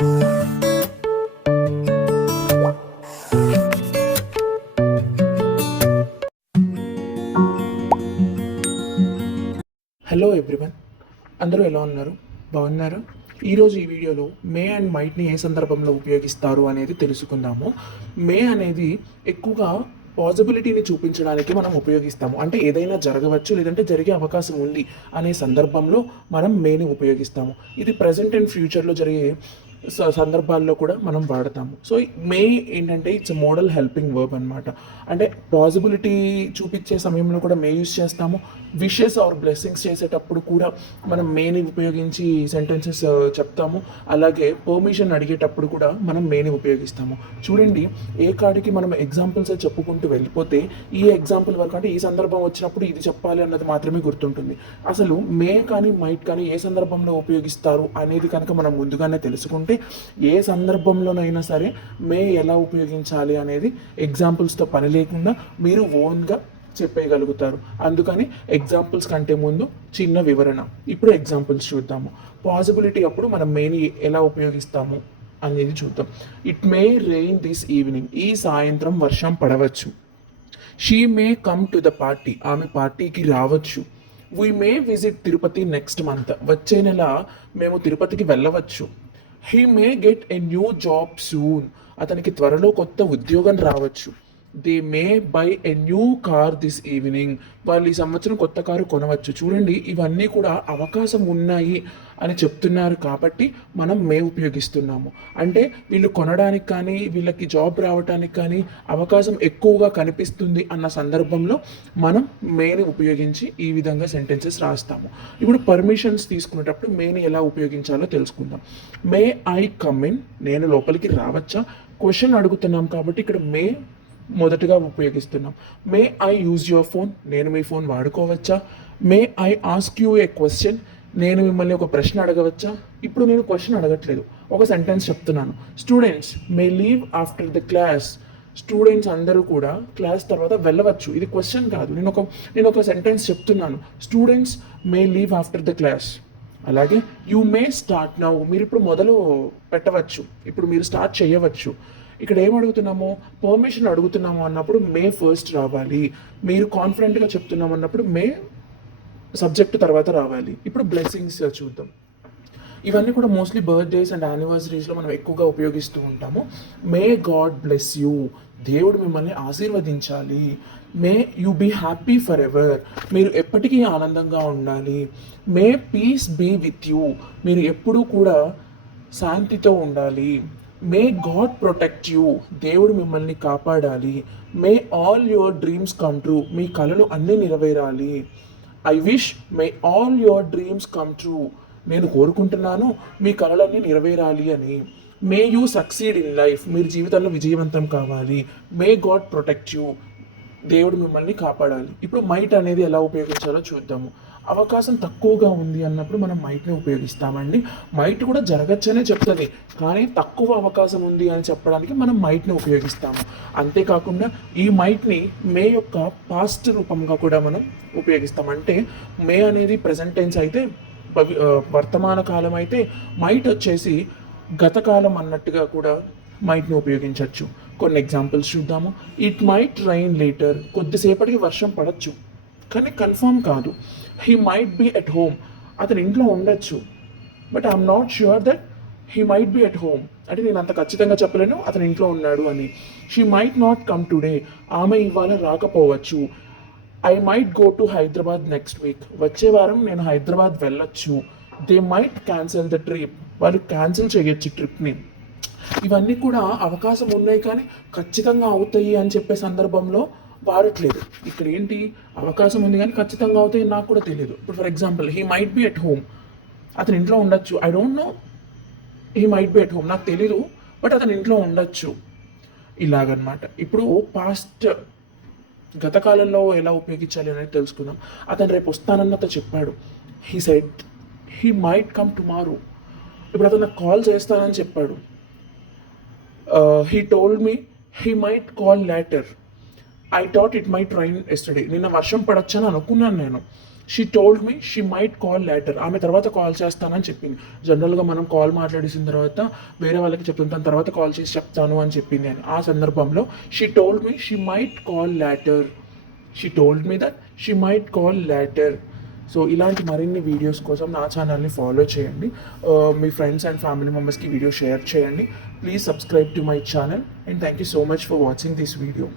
Hello everyone, అందరూ ఎలా ఉన్నారు? బాగున్నారు? ఈరోజు ఈ వీడియోలో మే అండ్ మైట్ని ఏ సందర్భంలో ఉపయోగిస్తారు అనేది తెలుసుకుందాము. మే అనేది ఎక్కువగా పాసిబిలిటీని చూపించడానికి మనం ఉపయోగిస్తాము. అంటే ఏదైనా జరగవచ్చు, లేదంటే జరిగే అవకాశం ఉంది అనే సందర్భంలో మనం మేని ఉపయోగిస్తాము. ఇది ప్రజెంట్ అండ్ ఫ్యూచర్లో జరిగే సందర్భాల్లో కూడా మనం వాడతాము. సో మే ఏంటంటే ఇట్స్ మోడల్ హెల్పింగ్ వర్బ్ అనమాట. అంటే పాసిబిలిటీ చూపించే సమయంలో కూడా మే యూస్ చేస్తాము. విషెస్ ఆర్ బ్లెస్సింగ్స్ చేసేటప్పుడు కూడా మనం మేని ఉపయోగించి సెంటెన్సెస్ చెప్తాము. అలాగే పర్మిషన్ అడిగేటప్పుడు కూడా మనం మేని ఉపయోగిస్తాము. చూడండి, ఏ కాడికి మనం ఎగ్జాంపుల్స్ చెప్పుకుంటూ వెళ్ళిపోతే ఈ ఎగ్జాంపుల్ వరకు, అంటే ఈ సందర్భం వచ్చినప్పుడు ఇది చెప్పాలి అన్నది మాత్రమే గుర్తుంటుంది. అసలు మే కానీ మైట్ కానీ ఏ సందర్భంలో ఉపయోగిస్తారు అనేది కనుక మనం ముందుగానే తెలుసుకుంటే ఏ సందర్భంలోనైనా సరే మే ఎలా ఉపయోగించాలి అనేది ఎగ్జాంపుల్స్తో పని లేకుండా మీరు ఓన్గా చెప్పేయగలుగుతారు. అందుకని ఎగ్జాంపుల్స్ కంటే ముందు చిన్న వివరణ. ఇప్పుడు ఎగ్జాంపుల్స్ చూద్దాము. పాసిబిలిటీ అప్పుడు మనం మేని ఎలా ఉపయోగిస్తాము అనేది చూద్దాం. It may rain this evening. ఈ సాయంత్రం వర్షం పడవచ్చు. She may come to the party. ఆమె పార్టీకి రావచ్చు. We may visit Tirupati next month. వచ్చే నెల మేము తిరుపతికి వెళ్ళవచ్చు. He may get a new job soon. అతనికి త్వరలో కొత్త ఉద్యోగం రావచ్చు. They may by a new car this evening. వాళ్ళు ఈ సంవత్సరం కొత్త కారు కొనవచ్చు. చూడండి, ఇవన్నీ కూడా అవకాశం ఉన్నాయి అని చెప్తున్నారు కాబట్టి మనం మే ఉపయోగిస్తున్నాము. అంటే వీళ్ళు కొనడానికి కానీ వీళ్ళకి జాబ్ రావడానికి కానీ అవకాశం ఎక్కువగా కనిపిస్తుంది అన్న సందర్భంలో మనం మేని ఉపయోగించి ఈ విధంగా సెంటెన్సెస్ రాస్తాము. ఇప్పుడు పర్మిషన్స్ తీసుకునేటప్పుడు మేని ఎలా ఉపయోగించాలో తెలుసుకుందాం. May I come in. నేను లోపలికి రావచ్చా? క్వశ్చన్ అడుగుతున్నాం కాబట్టి ఇక్కడ మే మొదటగా ఉపయోగిస్తున్నాం. May I use your phone. నేను మీ ఫోన్ వాడుకోవచ్చా? May I ask you a question. నేను మిమ్మల్ని ఒక ప్రశ్న అడగవచ్చా? ఇప్పుడు నేను క్వశ్చన్ అడగట్లేదు, ఒక సెంటెన్స్ చెప్తున్నాను. Students may leave after the class. Students అందరూ కూడా క్లాస్ తర్వాత వెళ్ళవచ్చు. ఇది క్వశ్చన్ కాదు, నేను ఒక సెంటెన్స్ చెప్తున్నాను. Students may leave after the class. అలాగే యూ మే స్టార్ట్ నౌ. మీరు ఇప్పుడు మొదలు పెట్టవచ్చు, ఇప్పుడు మీరు స్టార్ట్ చేయవచ్చు. ఇక్కడ ఏం అడుగుతున్నాము? పర్మిషన్ అడుగుతున్నాము అన్నప్పుడు మే ఫస్ట్ రావాలి. మీరు కాన్ఫిడెంట్గా చెప్తున్నాము అన్నప్పుడు మే సబ్జెక్ట్ తర్వాత రావాలి. ఇప్పుడు బ్లెస్సింగ్స్ చూద్దాం. ఇవన్నీ కూడా మోస్ట్లీ బర్త్డేస్ అండ్ యానివర్సరీస్లో మనం ఎక్కువగా ఉపయోగిస్తూ ఉంటాము. May God bless you. దేవుడు మిమ్మల్ని ఆశీర్వదించాలి. May you be happy forever. మీరు ఎప్పటికీ ఆనందంగా ఉండాలి. May peace be with you. మీరు ఎప్పుడూ కూడా శాంతితో ఉండాలి. May God protect you. దేవుడు మిమ్మల్ని కాపాడాలి. May all your dreams come true. మీ కలలు అన్నీ నెరవేరాలి. I wish may all your dreams come true. నేను కోరుకుంటున్నాను మీ కలలన్నీ నెరవేరాలి అని. May you succeed in life. మీరు జీవితంలో విజయవంతం కావాలి. మే గాడ్ ప్రొటెక్ట్ యూ. దేవుడు మిమ్మల్ని కాపాడాలి. ఇప్పుడు మైట్ అనేది ఎలా ఉపయోగించాలో చూద్దాము. అవకాశం తక్కువగా ఉంది అన్నప్పుడు మనం మైట్ని ఉపయోగిస్తామండి. మైట్ కూడా జరగచ్చనే చెప్తుంది, కానీ తక్కువ అవకాశం ఉంది అని చెప్పడానికి మనం మైట్ని ఉపయోగిస్తాము. అంతేకాకుండా ఈ మైట్ని మే యొక్క పాస్ట్ రూపంగా కూడా మనం ఉపయోగిస్తాం. అంటే మే అనేది ప్రజెంట్ టెన్స్ అయితే, వర్తమాన కాలం అయితే, మైట్ వచ్చేసి గతకాలం అన్నట్టుగా కూడా మైట్ని ఉపయోగించవచ్చు. కొన్ని ఎగ్జాంపుల్స్ చూద్దాము. It might rain later. కొద్దిసేపటికి వర్షం పడవచ్చు, కానీ కన్ఫర్మ్ కాదు. He might be at home. అతను ఇంట్లో ఉండొచ్చు, but I'm not sure that he might be at home. అంటే నేను అంత ఖచ్చితంగా చెప్పలేను అతను ఇంట్లో ఉన్నాడు అని. She might not come today. ఆమె ఇవాళ రాకపోవచ్చు. I might go to Hyderabad next week. వచ్చే వారం నేను హైదరాబాద్ వెళ్ళొచ్చు. They might cancel the trip. వాళ్ళు క్యాన్సిల్ చేయొచ్చు ట్రిప్ని. ఇవన్నీ కూడా అవకాశం ఉన్నాయి కానీ ఖచ్చితంగా అవుతాయి అని చెప్పే సందర్భంలో వాడట్లేదు. ఇక్కడ ఏంటి, అవకాశం ఉంది కానీ ఖచ్చితంగా అవుతాయి నాకు కూడా తెలియదు. ఇప్పుడు for example, he might be at home. అతను ఇంట్లో ఉండొచ్చు. I don't know he might be at home. నాకు తెలీదు, బట్ అతను ఇంట్లో ఉండొచ్చు. ఇలాగనమాట. ఇప్పుడు పాస్ట్ గతకాలంలో ఎలా ఉపయోగించాలి అనేది తెలుసుకుందాం. అతను రేపు వస్తానన్నతో చెప్పాడు. He said he might come tomorrow. ఇప్పుడు అతను నాకు కాల్ చేస్తానని చెప్పాడు. He told me he might call later. I thought it might rain yesterday. నిన్న వర్షం పడొచ్చని అనుకున్నాను నేను. She told me she might call later. ఆమె తర్వాత కాల్ చేస్తానని చెప్పింది. జనరల్గా మనం కాల్ మాట్లాడేసిన తర్వాత వేరే వాళ్ళకి చెప్తుంటాను, తర్వాత కాల్ చేసి చెప్తాను అని చెప్పింది అని. ఆ సందర్భంలో she told me she might call later. She told me that she might call later. So ఇలాంటి మరిన్ని వీడియోస్ కోసం నా ఛానల్ని ఫాలో చేయండి. మీ ఫ్రెండ్స్ అండ్ ఫ్యామిలీ మెంబర్స్కి వీడియో షేర్ చేయండి. Please subscribe to my channel and thank you so much for watching this video.